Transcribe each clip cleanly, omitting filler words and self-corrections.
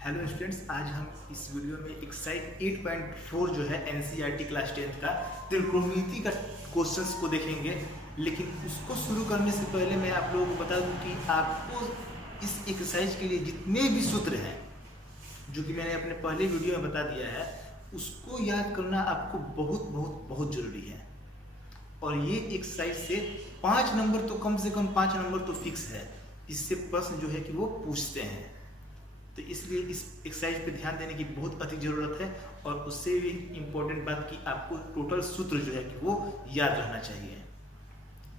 Hello students, आज हम इस वीडियो में एक्सरसाइज 8.4 जो है एनसीईआरटी क्लास 10th का त्रिकोणमिति का क्वेश्चंस को देखेंगे। लेकिन उसको शुरू करने से पहले मैं आप लोगों को बता दूं कि आपको इस एक्सरसाइज के लिए जितने भी सूत्र हैं जो कि मैंने अपने पहले वीडियो में बता दिया है, उसको याद करना आपको बहुत बहुत बहुत जरूरी है। और ये एक्सरसाइज से 5 नंबर तो कम से कम 5 नंबर तो फिक्स है। इससे प्रश्न जो है कि वो पूछते हैं, तो इसलिए इस एक्सरसाइज पे ध्यान देने की बहुत अधिक जरूरत है। और उससे भी इम्पोर्टेंट बात कि आपको टोटल सूत्र जो है कि वो याद रहना चाहिए।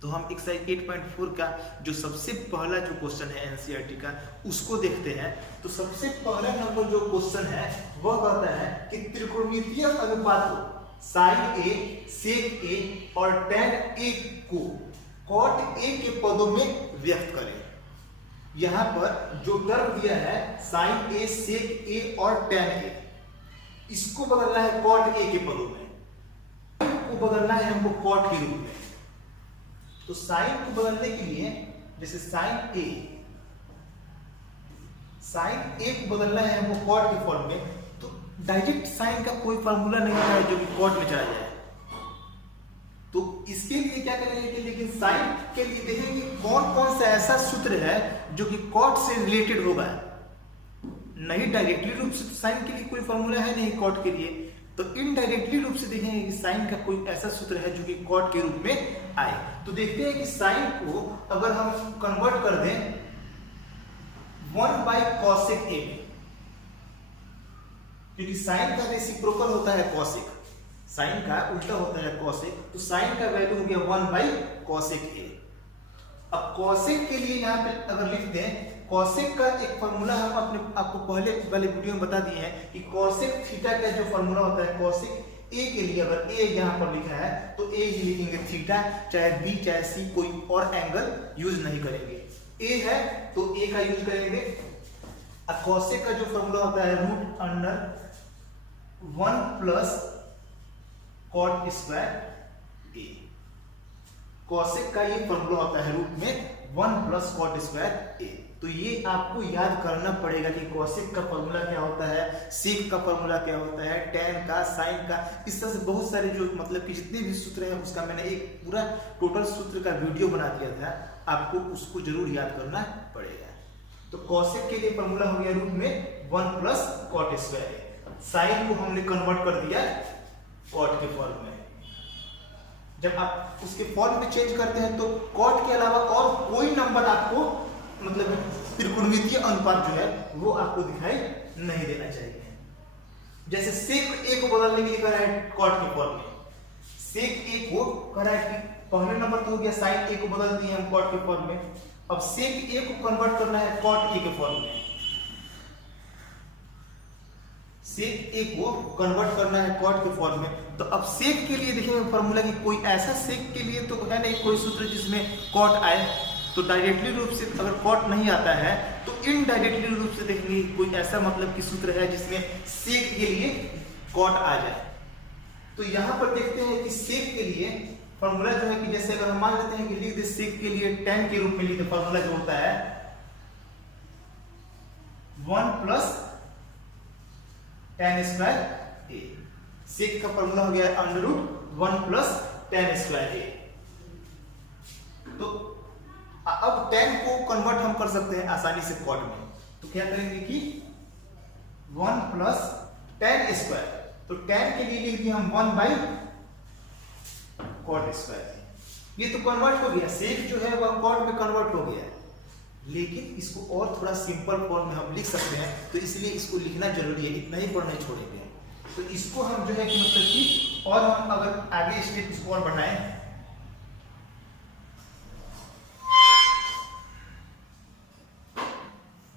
तो हम एक्सरसाइज 8.4 का जो सबसे पहला जो क्वेश्चन है एनसीईआरटी का, उसको देखते हैं। तो सबसे पहला नंबर जो क्वेश्चन है वह कहता है कि त्रिकोणमितीय अनुपातों साइन ए, सेक ए और टैन ए को कॉट ए के पदों में व्यक्त करें। यहां पर जो टर्म दिया है साइन ए, सेक ए और टैन ए, इसको बदलना है कॉट ए के पदों में, को बदलना है हमको कॉट के रूप में। तो साइन को बदलने के लिए जैसे साइन ए को बदलना है हमको कॉट के फॉर्म में, तो डायरेक्ट साइन का कोई फार्मूला नहीं होता है जो कि कॉट में चला जाए। तो इसके लिए क्या करेंगे कि लेकिन साइन के लिए देखेंगे कौन कौन सा ऐसा सूत्र है जो कि कॉट से रिलेटेड होगा। नहीं डायरेक्टली रूप से तो साइन के लिए कोई फॉर्मूला है नहीं कॉट के लिए, तो इनडायरेक्टली रूप से देखेंगे कि साइन का कोई ऐसा सूत्र है जो कि कॉट के रूप में आए। तो देखते हैं कि साइन को अगर हम कन्वर्ट कर दें 1/cosec a में, क्योंकि साइन का रेसिप्रोकल होता है कॉसेक, साइन का उल्टा होता है कॉसेक, तो साइन का वैल्यू हो गया 1/cosec a। अब कॉसेक के लिए यहाँ पे अगर लिख दें, कॉसेक का एक फॉर्मूला हम आपको पहले वाले वीडियो में बता दिए हैं कि कॉसेक थीटा का जो फॉर्मूला होता है कॉसेक ए के लिए, अगर ए यहाँ पर लिखा है तो ए ही लिखेंगे, थीटा चाहे बी चाहे सी कोई और एंगल यूज नहीं करेंगे। ए है तो ए का यूज करेंगे। अब कॉसेक का जो फॉर्मूला होता है √1 + cot स्क्वायर ए, कॉसेक का ये फॉर्मूला होता है रूट में 1 + cot स्क्वायर ए। तो ये आपको याद करना पड़ेगा कि कॉसेक का फॉर्मूला क्या होता है, सेक का फॉर्मूला क्या होता है, टैन का, साइन का, इस तरह से बहुत सारे जो मतलब कि जितने भी सूत्र हैं उसका मैंने एक पूरा टोटल सूत्र का वीडियो बना दिया था, आपको उसको जरूर याद करना पड़ेगा। तो कॉसेक के लिए फॉर्मूला हो गया रूट में 1 + cot स्क्वायर ए। साइन को हमने कन्वर्ट कर दिया कॉट के फॉर्म में। जब आप उसके फॉर्म में चेंज करते हैं तो कॉट के अलावा और कोई नंबर आपको मतलब त्रिकोणमितीय अनुपात जो है वो आपको दिखाई नहीं देना चाहिए। जैसे सेक ए को बदलने के लिए कह रहा है कॉट के फॉर्म में, सेक ए को कह रहा है कि पहले नंबर तो हो गया साइन ए को बदल दिए हम कॉट के फॉर्म में, अब सेक ए को कन्वर्ट करना है कॉट ए के फॉर्म में। सेक ए को कन्वर्ट करना है कॉट के फॉर्म में। तो अब सेक के लिए देखेंगे फॉर्मूला की कोई ऐसा सेक के लिए तो है नहीं कोई सूत्र जिसमें कॉट आए, तो डायरेक्टली रूप से अगर कॉट नहीं आता है तो इनडायरेक्टली रूप से देखेंगे कोई ऐसा मतलब कि सूत्र है जिसमें सेक के लिए कॉट आ जाए। तो यहां पर देखते हैं कि सेक के लिए फॉर्मूला जो है कि जैसे अगर हम मान लेते हैं कि लिख दे सेक के लिए टैन के रूप में लिख दे, फॉर्मूला जो होता है 1 + tan स्क्वायर ए। सेक का फॉर्मूला हो गया √1 + tan स्क्वायर ए। तो अब tan को कन्वर्ट हम कर सकते हैं आसानी से कॉट में, तो क्या करेंगे कि 1 + tan स्क्वायर, तो tan के लिए लिख दिया हम 1/cot स्क्वायर। ये तो कन्वर्ट हो गया, सेक जो है वह कॉट में कन्वर्ट हो गया, लेकिन इसको और थोड़ा सिंपल फॉर्म में हम लिख सकते हैं, तो इसलिए इसको लिखना जरूरी है, इतना ही पढ़ नहीं छोड़ेंगे। तो इसको हम जो है कि मतलब कि और हम अगर आगे स्टेप इसको और बढ़ाएं,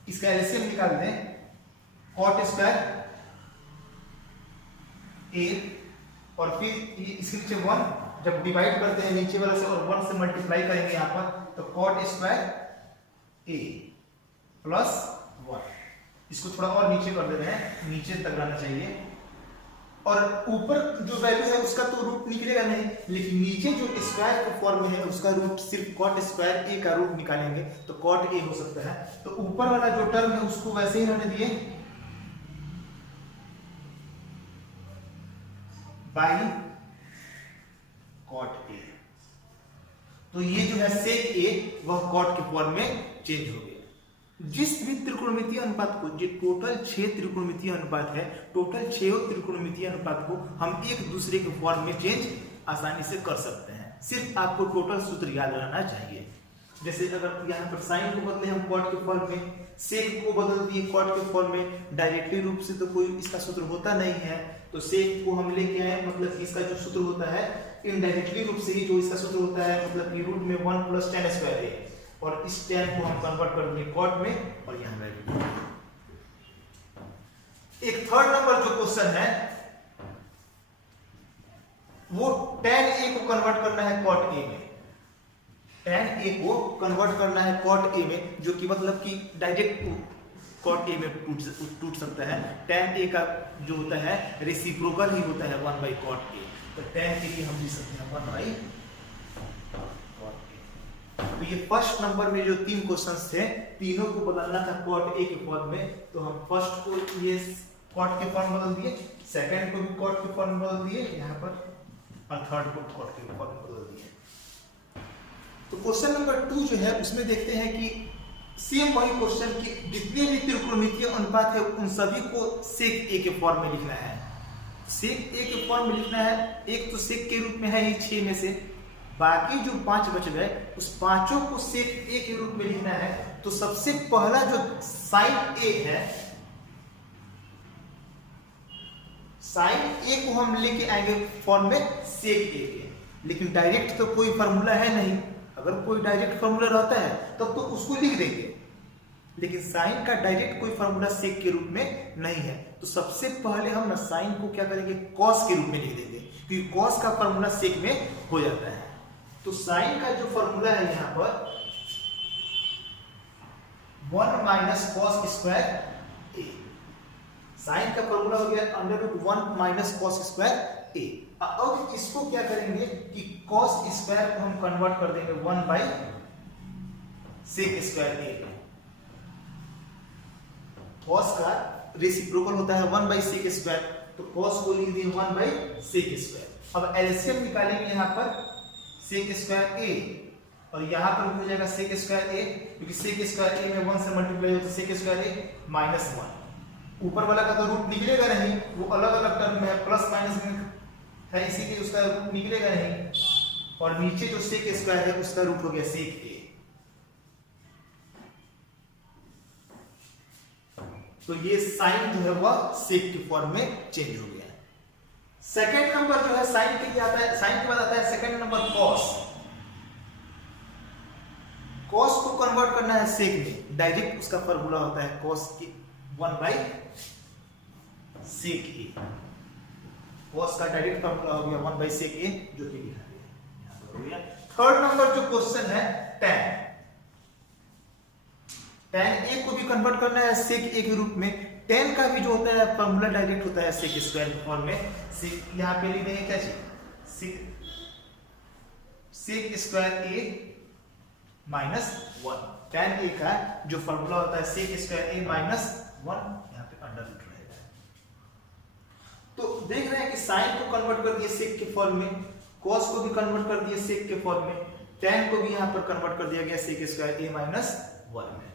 इसका एलसीएम निकाल दें, cot स्क्वायर ए और फिर इसके नीचे 1, जब डिवाइड करते हैं नीचे वाले से और 1 से मल्टीप्लाई करेंगे यहाँ पर, तो cot स्क्वायर ए + 1। इसको थोड़ा और नीचे कर देते हैं, नीचे तक लाना चाहिए। और ऊपर जो वैल्यू है उसका तो रूट निकलेगा नहीं, लेकिन नीचे जो स्क्वायर के फॉर्म में है उसका रूट सिर्फ कॉट स्क्वायर ए का रूट निकालेंगे तो कॉट ए हो सकता है। तो ऊपर वाला जो टर्म है उसको वैसे ही रहने दिए बाई कॉट ए। तो ये जो है सेक ए वह कॉट के फॉर्म में चेंज हो गया। जिस भी त्रिकोणमितीय अनुपात को, जो टोटल 6 त्रिकोणमितीय अनुपात है, टोटल 6 त्रिकोणमितीय अनुपात को हम एक दूसरे के फॉर्म में चेंज आसानी से कर सकते हैं। सिर्फ आपको टोटल सूत्र याद रहना चाहिए। जैसे अगर यहाँ पर साइन को बदले हम कॉट के फॉर्म में, सेक को बदल दिए कॉट के फॉर्म में, डायरेक्टली रूप से तो कोई इसका सूत्र होता नहीं है, तो सेक को हम लेके आए, मतलब इसका जो सूत्र होता है इनडायरेक्टली रूप से ही जो इसका सूत्र होता है, मतलब कि रूट में 1 + tan² है, और इस tan को हम कन्वर्ट कर दिए कॉट में और यहाँ वैल्यू। एक थर्ड नंबर जो क्वेश्चन है वो tan a को कन्वर्ट करना है कॉट a में। tan a को कन्वर्ट करना है कॉट a में, जो कि मतलब कि डायरेक्ट कॉट a में टूट सकता है। tan a का जो होता है रेसिप्रोकल ही होता है 1/cot a, तो tan के लिए हम लिख सकते हैं 1/cot a। तो ये फर्स्ट नंबर में जो 3 क्वेश्चंस थे, तीनों को बदलना था cot a के फॉर्म में, तो हम फर्स्ट को ये cot के फॉर्म बदल दिए, सेकंड को भी cot के फॉर्म बदल दिए यहाँ पर, और थर्ड को cot के फॉर्म बदल दिए। तो क्वेश्चन नंबर 2 जो है उसमें देखते हैं कि सेम वही क्वेश्चन की जितने भी त्रिकोणमितीय अनुपात है उन सभी को सेक ए के फॉर्म में लिखना है। सेक ए के फॉर्म में लिखना है। एक तो सेक के रूप में है ये 6 में से, बाकी जो 5 बच गए उस पांचों को सेक ए के रूप में लिखना है। तो सबसे पहला जो साइन ए है, साइन ए को हम लेके आएंगे फॉर्म में सेक ए के, लेकिन डायरेक्ट तो कोई फार्मूला है नहीं। अगर कोई डायरेक्ट फार्मूला रहता है तब तो उसको लिख देंगे, लेकिन साइन का डायरेक्ट कोई फार्मूला सेक के रूप में नहीं है। तो सबसे पहले हम ना साइन को क्या करेंगे, कॉस के रूप में लिख देंगे, क्योंकि कॉस का फार्मूला सेक में हो जाता है। तो साइन का जो फार्मूला है यहाँ पर 1 - cos² a, साइन का फार्मूला हो गया √1 - cos² a। अब इसको क्या करेंगे कि cos² को हम कन्वर्ट कर देंगे 1/sec² a। cos का रेसिप्रोकल होता है 1/sec², तो cos को लिख दिए 1/sec²। अब एलसीएम निकालेंगे यहाँ पर sec² a, और यहाँ पर हो जाएगा sec² a, क्योंकि sec² a में 1 से मल्टीप्लाई होता है, sec² a -1। ऊपर वाला का तो रूट निकलेगा नहीं, वो अलग अलग टर्म में है, प्लस माइनस में है, इसीलिए उसका रूट निकलेगा नहीं। और नीचे जो sec² है उसका रूट हो गया sec a। तो ये साइन जो है वह सेक के फॉर्म में चेंज हो गया। सेकंड नंबर जो है साइन के लिए आता है, साइन के बाद आता है सेकंड नंबर कॉस। कॉस को कन्वर्ट करना है सेक में, डायरेक्ट उसका फार्मूला होता है कॉस की 1/sec a। कॉस का डायरेक्ट फार्मूला हो गया 1/sec a, जो कि लिखा गया। थर्ड नंबर जो क्वेश्चन है tan a को भी कन्वर्ट करना है sec a के रूप में। tan का भी जो होता है फार्मूला डायरेक्ट होता है sec² फॉर्म में। यहाँ पे लिख देंगे क्या चीज, sec² a -1। tan a का जो फार्मूला होता है sec² a -1, यहाँ पे अंडर रूट रहेगा। तो देख रहे हैं कि साइन को कन्वर्ट कर दिए सेक के फॉर्म में, कॉस को भी कन्वर्ट कर दिए सेक के फॉर्म में, tan को भी यहाँ पर कन्वर्ट कर दिया गया sec² a -1 में।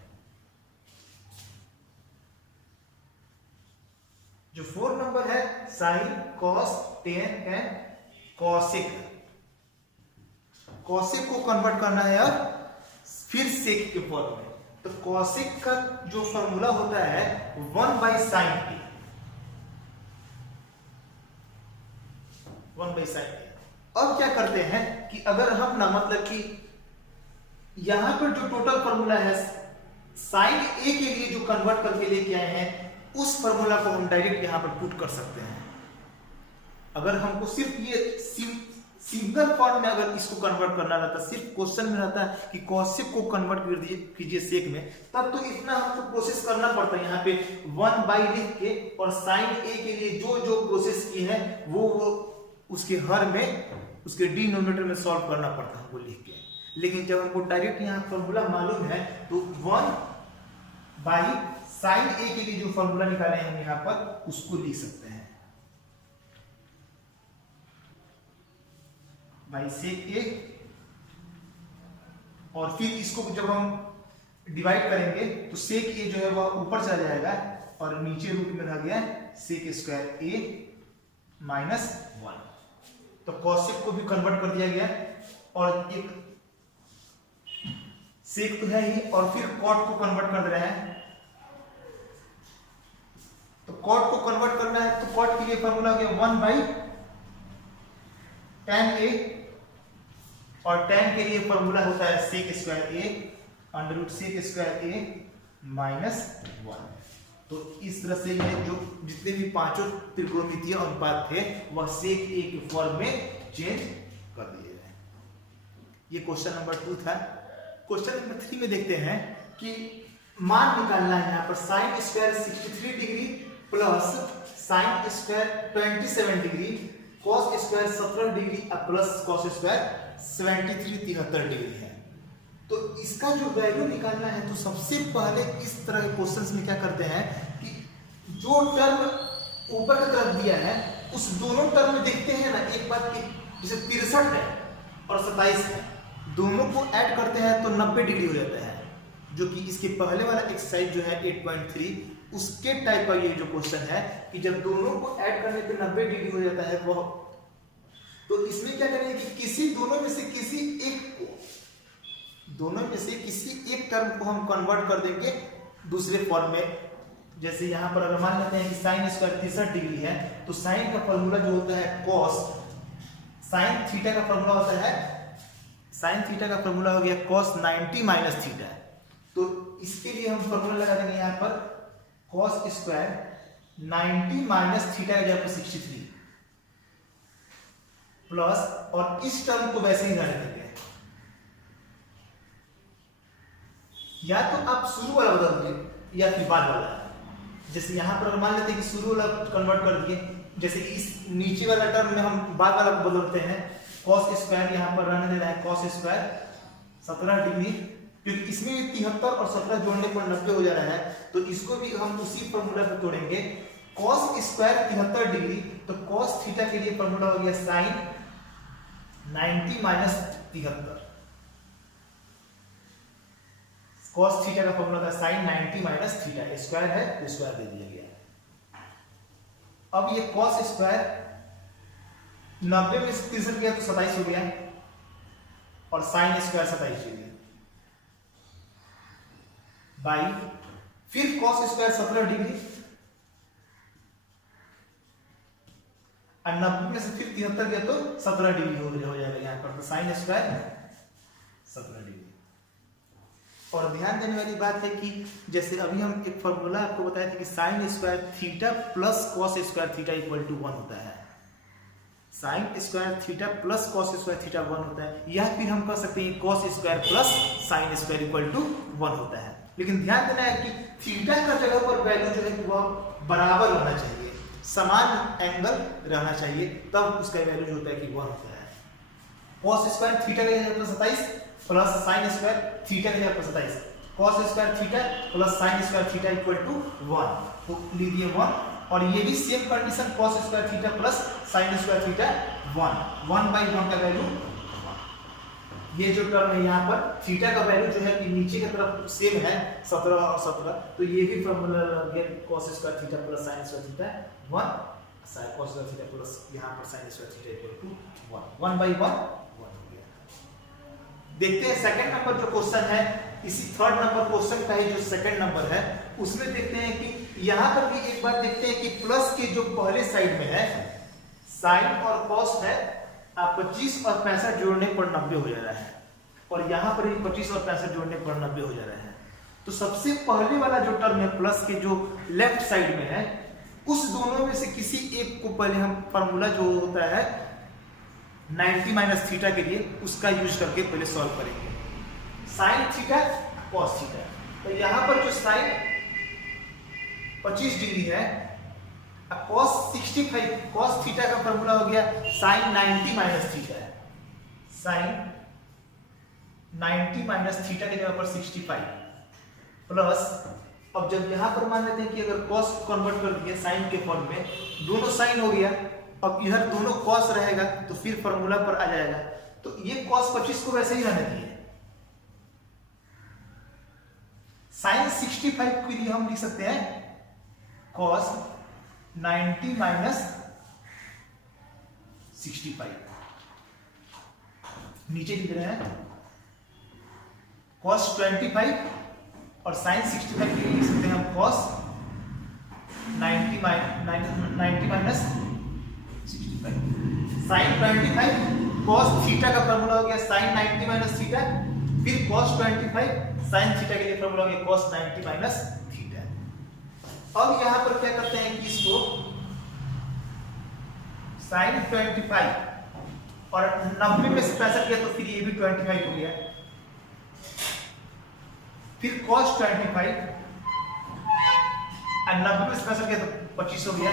जो 4 नंबर है sine, cos, tan and cosec. Cosec को कन्वर्ट करना है अब फिर सेक के फॉर्म में। तो कॉसेक का जो फॉर्मूला होता है 1/sin a, 1/sin a। अब क्या करते हैं कि अगर हम ना मतलब कि यहां पर जो टोटल फॉर्मूला है साइन a के लिए जो कन्वर्ट करके लेके आए हैं, उस फॉर्मूला को हम डायरेक्ट यहां पर पुट कर सकते हैं। अगर हमको सिर्फ ये सिंगल फॉर्म में अगर इसको कन्वर्ट करना रहता, सिर्फ क्वेश्चन में रहता है कि कॉसेक को कन्वर्ट कर कीजिए सेक में, तब तो इतना हमको प्रोसेस करना पड़ता है। यहाँ पे 1/ लिख के और साइन a के लिए जो जो प्रोसेस की है वो उसके हर में उसके डिनोमिनेटर में सॉल्व करना पड़ता है वो लिख के। लेकिन जब हमको डायरेक्ट यहाँ फॉर्मूला मालूम है तो 1/sin a के लिए जो फॉर्मूला निकाले हम यहाँ पर उसको लिख सकते हैं। बाई सेक ए, और फिर इसको जब हम डिवाइड करेंगे तो सेक ए जो है वह ऊपर चला जाएगा और नीचे रूप में रह गया सेक स्क्वायर ए माइनस 1। तो कॉसेक को भी कन्वर्ट कर दिया गया, और एक सेक तो है ही, और फिर कॉट को कन्वर्ट कर दे रहे हैं। तो कॉट को कन्वर्ट करना है तो कॉट के लिए फॉर्मूला हो गया 1 बाई tan a, और tan के लिए फॉर्मूला होता है sec square A under root sec square A minus 1। तो इस तरह से ये जो जितने भी पांचों त्रिकोणमितीय अनुपात थे वह सेक ए के फॉर्म में चेंज कर दिए गए। ये क्वेश्चन नंबर 2 था। क्वेश्चन नंबर 3 में देखते हैं कि मान निकालना है यहाँ पर sine square 63 degree plus sine square 27 degree, cos square 17 degree plus cos square 73 degree है। तो इसका जो वैल्यू निकालना है तो सबसे पहले इस तरह के क्वेश्चंस में क्या करते हैं कि जो टर्म ऊपर की तरफ दिया है उस दोनों टर्म में देखते हैं ना, एक बात की जैसे 63 है और 27 है, दोनों को ऐड करते हैं तो 90 डिग्री हो जाता है, जो कि इसके पहले वाला एक्सरसाइज जो है 8.3 उसके टाइप का ये जो क्वेश्चन है कि जब दोनों को ऐड करने पे 90 डिग्री हो जाता है वह, तो इसमें क्या करेंगे कि किसी दोनों में से किसी एक को, दोनों में से किसी एक टर्म को हम कन्वर्ट कर देंगे दूसरे फॉर्म में। जैसे यहाँ पर अगर मान लेते हैं कि साइन स्क्वायर 63 डिग्री है तो साइन का फॉर्मूला जो होता है कॉस, साइन थीटा का फॉर्मूला होता है, साइन थीटा का फॉर्मूला हो गया कॉस 90 माइनस थीटा। तो इसके लिए हम फॉर्मूला लगा देंगे यहाँ पर कॉस स्क्वायर 90 माइनस थीटा की जगह पर 63 प्लस, और इस टर्म को वैसे ही रहने देंगे, या तो आप शुरू वाला बदल दिए या फिर बाद वाला। जैसे यहाँ पर मान लेते हैं कि शुरू वाला कन्वर्ट कर दिए, जैसे इस नीचे वाला टर्म में हम बाद वाला को बदलते हैं, कॉस स्क्वायर यहाँ पर रहने दे रहा है कॉस स्क्वायर 17 डिग्री, क्योंकि इसमें भी 73 और 17 जोड़ने पर 90 हो जा रहा है, तो इसको भी हम उसी फॉर्मूला पे तोड़ेंगे। कॉस स्क्वायर 73 डिग्री, तो कॉस थीटा के लिए फॉर्मूला हो गया साइन 90 माइनस 73, कॉस थीटा का फॉर्मूला था साइन 90 माइनस थीटा, स्क्वायर है तो स्क्वायर दे दिया गया। अब ये कॉस स्क्वायर 90 में से 63 गया तो 27 हो गया, और साइन स्क्वायर 27 हो गया बाई, फिर कॉस स्क्वायर 17 डिग्री, और 90 में से फिर 73 गया तो 17 डिग्री हो जाएगा यहाँ पर, तो साइन स्क्वायर 17 डिग्री। और ध्यान देने वाली बात है कि जैसे अभी हम एक फॉर्मूला आपको बताया था कि sine square theta plus cos square theta equal to 1 होता है, sine square theta plus cos square theta 1 होता है, या फिर हम कह सकते हैं cos square plus sine square equal to 1 होता है। लेकिन ध्यान देना है कि थीटा का जगह पर वैल्यू जो है वह बराबर होना चाहिए, समान एंगल रहना चाहिए, तब उसका वैल्यू जो होता है कि 1 होता है। कॉस स्क्वायर थीटा की जगह पर 27 प्लस साइन स्क्वायर थीटा की जगह पर 27, cos square theta plus sine square theta equal to 1, तो लीजिए 1, और ये भी same condition cos square theta plus sine square theta 1 by 1 का वैल्यू 1। ये जो टर्म है यहाँ पर थीटा का वैल्यू जो है कि नीचे की तरफ सेम है 17 और 17, तो ये भी फॉर्मूला लग गया cos square theta plus sine square theta 1, cos square theta plus यहाँ पर sine square theta equal to 1 by 1 हो गया। देखते हैं सेकंड नंबर जो क्वेश्चन है, इसी थर्ड नंबर क्वेश्चन का ही जो सेकंड नंबर है उसमें देखते हैं कि यहाँ पर भी एक बात देखते हैं कि प्लस के जो पहले साइड में है साइन और कॉस है, 25 और 65 जोड़ने पर 90 हो जा रहा है, और यहाँ पर 25 और 65 जोड़ने पर 90 हो जा रहा है। तो सबसे पहले वाला जो टर्म है प्लस के जो लेफ्ट साइड में है, उस दोनों में से किसी एक को पहले हम फॉर्मूला जो होता है 90 माइनस थीटा के लिए उसका यूज करके पहले सॉल्व करेंगे, साइन थीटा कॉस थीटा। तो यहाँ पर जो साइन 25 डिग्री है, कॉस 65, कॉस थीटा का फॉर्मूला हो गया साइन 90 माइनस थीटा है, साइन 90 माइनस थीटा की जगह पर 65 प्लस, अब जब यहां पर मान लेते हैं कि अगर कॉस को कन्वर्ट कर दिए साइन के फॉर्म में, दोनों साइन हो गया, अब इधर दोनों कॉस रहेगा तो फिर फॉर्मूला पर आ जाएगा तो ये cos 25 को वैसे ही रहने दिए। sin 65 के लिए हम लिख सकते हैं cos 90 माइनस 65, नीचे लिख रहे हैं cos 25 और sin 65 के लिए लिख सकते हैं हम cos 90 minus 65। sin 25 cos theta का फॉर्मूला हो गया sin 90 माइनस थीटा, फिर cos 25 sin थीटा के लिए फॉर्मूला हो गया cos 90 माइनस थीटा। अब यहां पर क्या करते हैं कि इसको sin 25 और 90 में से 65 किया तो फिर ये भी 25 हो गया, फिर cos 25 और 90 में से 65 किया तो 25 हो गया,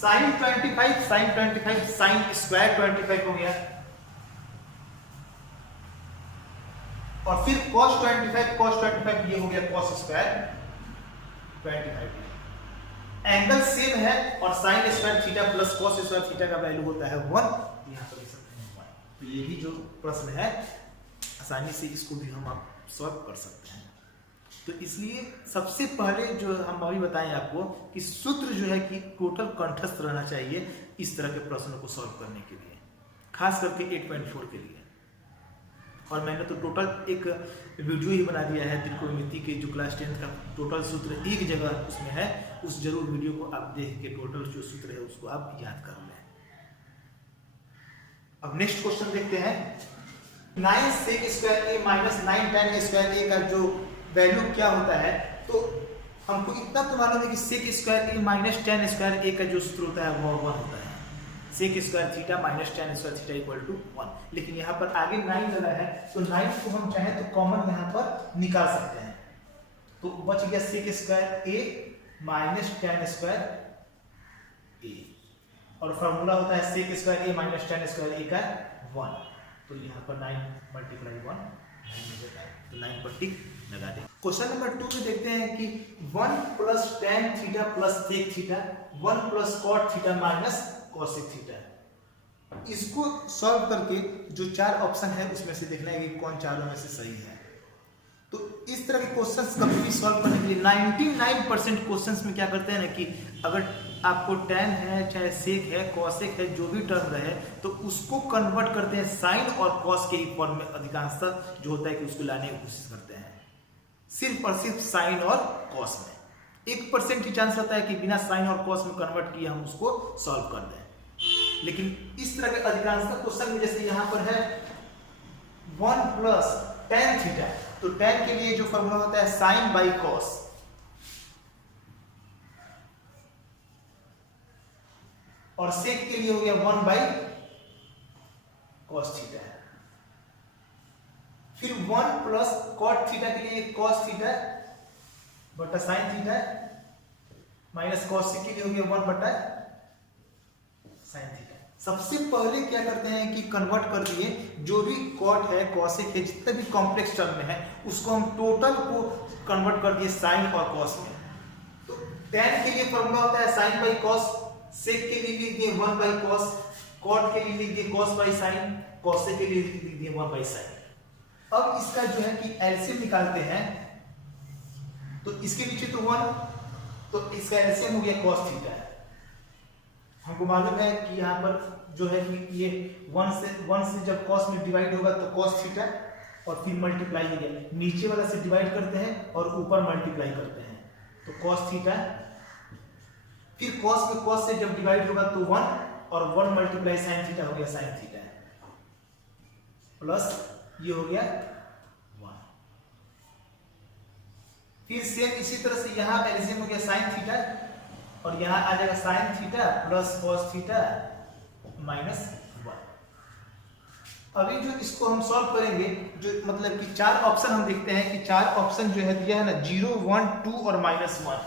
sin 25 sin स्क्वायर 25 हो गया, और फिर cos 25 ये हो गया cos स्क्वायर 25। एंगल सेम है और sin square theta plus cos square theta का वैल्यू होता है 1, यहां पर लिख सकते हैं 1। तो ये भी जो प्रश्न है आसानी से इसको भी हम आप सॉल्व कर सकते हैं। तो इसलिए सबसे पहले जो हम अभी बताएं आपको कि सूत्र जो है कि टोटल कंठस्थ रहना चाहिए इस तरह के प्रश्नों को सॉल्व करने के लिए, खास करके 8.4 के लिए। और मैंने तो टोटल एक वीडियो ही बना दिया है त्रिकोणमिति के जो क्लास 10 का टोटल सूत्र एक जगह उसमें है, उस जरूर वीडियो को आप देख के टोटल जो सूत्र है उसको आप याद कर लें। अब नेक्स्ट क्वेश्चन देखते हैं। 9 sec square a minus 9 tan square a का जो वैल्यू क्या होता है, तो हमको इतना तो मालूम है कि sec square a minus tan square a का जो सूत्र होता है वो 1 होता है, sec square theta minus tan square theta equal to 1। लेकिन यहाँ पर आगे 9 लगा है तो 9 को हम चाहे तो कॉमन यहाँ पर निकाल सकते हैं, तो बच गया sec square a minus tan square a, और फॉर्मूला होता है sec square a minus tan square a का 1। तो यहाँ पर 9 मल्टीप्लाई 1 9 हो जाता है, तो 9 पर टिक लगा दें। क्वेश्चन नंबर 2 में देखते हैं कि 1 plus tan theta plus sec theta 1 plus cot theta minus cosec theta. इसको सॉल्व करके जो 4 ऑप्शन है उसमें से देखना है कि कौन चारों में से सही है। तो इस तरह के क्वेश्चंस कभी भी सॉल्व करने के लिए 99% क्वेश्चंस में क्या करते हैं ना कि अगर आपको tan है चाहे sec है cosec है जो भी टर्म रहे तो उसको कन्वर्ट करते हैं sin और cos के फॉर्म में, अधिकांशतः जो होता है कि उसको लाने की कोशिश करते हैं सिर्फ और सिर्फ sin और cos में। 1% ही चांस रहता है कि बिना sin और cos में कन्वर्ट किए हम उसको सॉल्व कर दें। लेकिन इस तरह के अधिकांशतः क्वेश्चन में जैसे यहाँ पर है 1 प्लस tan थीटा, तो tan के लिए जो फॉर्मूला होता है sin बाई cos, और sec के लिए हो गया 1 बाई cos थीटा। फिर 1 प्लस cot थीटा के लिए cos थीटा बटा sin theta minus cos sec के लिए हो गया 1 बटा sin थीटा। सबसे पहले क्या करते हैं कि कन्वर्ट कर दिए जो भी cot है cosec है जितने भी कॉम्प्लेक्स टर्म में है उसको हम टोटल को कन्वर्ट कर दिए sin और cos में। तो tan के लिए फॉर्मूला होता है sin बाई cos, sec के लिए लिख दिए 1 बाई cos, cot के लिए लिख दिए cos बाई sin, cosec के लिए लिख दिए 1 बाई sin। अब इसका जो है कि एलसीएम निकालते हैं तो इसके नीचे तो 1, तो इसका एलसीएम हो गया cos थीटा। हमको मालूम है कि यहाँ पर जो है कि ये 1 से जब cos में डिवाइड होगा तो cos थीटा और फिर मल्टीप्लाई हो गया, नीचे वाला से डिवाइड करते हैं और ऊपर मल्टीप्लाई करते हैं तो cos थीटा, फिर cos में cos से जब डिवाइड होगा तो 1 और 1 मल्टीप्लाई sin थीटा हो गया sin थीटा प्लस ये हो गया 1। फिर सेम इसी तरह से यहाँ एलसीएम हो गया sin थीटा और यहाँ आ जाएगा sin theta plus cos theta minus 1। अभी जो इसको हम सॉल्व करेंगे जो मतलब कि 4 ऑप्शन हम देखते हैं कि 4 ऑप्शन जो है दिया है ना 0 1 2 और -1,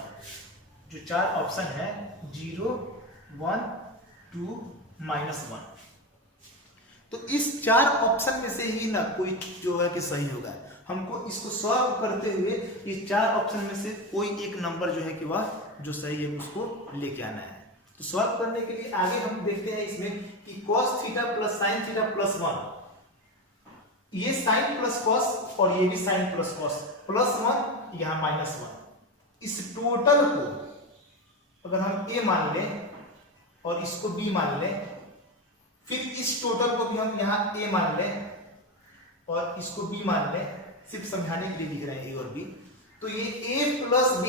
जो 4 ऑप्शन है 0 1 2 -1, तो इस 4 ऑप्शन में से ही ना कोई जो है कि सही होगा। हमको इसको सॉल्व करते हुए इस 4 ऑप्शन में से कोई एक नंबर जो है कि वह जो सही है उसको लेके आना है। तो सॉल्व करने के लिए आगे हम देखते हैं इसमें कि cos theta plus sin theta plus 1, ये sin प्लस cos और ये भी sin प्लस cos, प्लस 1 यहाँ माइनस 1, इस टोटल को अगर हम a मान लें और इसको b मान लें, फिर इस टोटल को भी हम यहाँ a मान लें और इसको b मान लें, सिर्फ समझाने के लिए लिख रहे हैं a और b, तो ये a प्लस b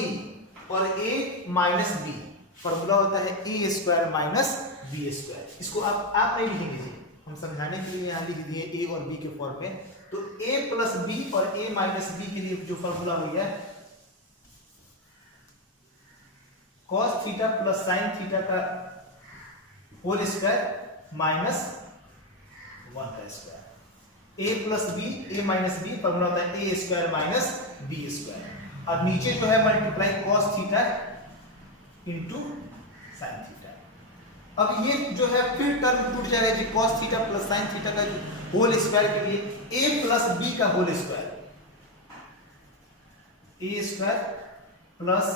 और a माइनस b, फॉर्मूला होता है a square minus b square. इसको आप नहीं लिखेंगे जी, हम समझाने के लिए यहाँ लिख दिए a और b के फॉर्म में। तो a प्लस b और a माइनस b के लिए जो फॉर्मूला हो गया cos theta plus sin theta का होल स्क्वायर माइनस 1 का square, a plus b a minus b, formula होता है a square minus b square. अब नीचे जो है multiply cos theta into sin theta. अब ये जो है फिर टर्म टूट जाएगा जी, cos theta plus sin theta का होल स्क्वायर के लिए a प्लस b का whole square, a square plus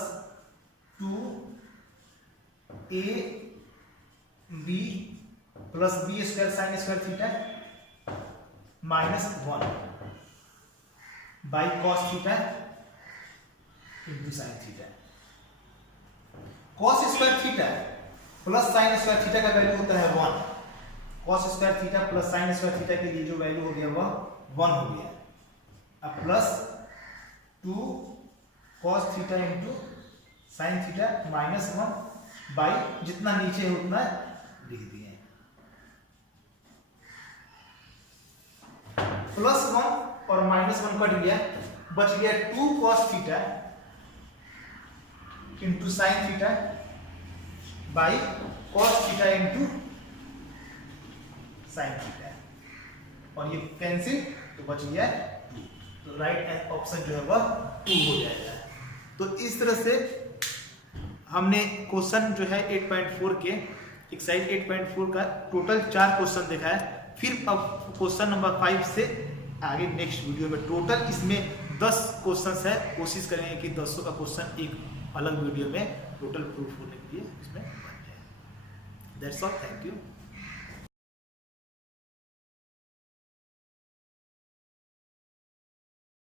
2 a b plus b square sine square theta minus 1 by cos theta into sine theta. cos square theta plus sine square theta का value होता है 1, cos square theta plus sine square theta के लिए जो value हो गया वह 1 हो गया। अब plus 2 cos theta into sine theta minus 1 by जितना नीचे है उतना लिख दिए, प्लस 1 और माइनस 1 कट गया, बच गया 2 cos theta into sine theta by cos theta into sine theta, और ये कैंसिल तो बच गया 2, तो राइट ऑप्शन जो है वह 2 हो जाएगा। तो इस तरह से हमने क्वेश्चन जो है 8.4 के एक्सरसाइज 8.4 का टोटल 4 क्वेश्चन देखा है। फिर अब क्वेश्चन नंबर 5 से आगे नेक्स्ट वीडियो में टोटल इसमें 10 क्वेश्चन है, कोशिश करेंगे कि 10 का क्वेश्चन एक अलग वीडियो में टोटल प्रूफ होने के लिए इसमें बन जाए। That's all, thank you.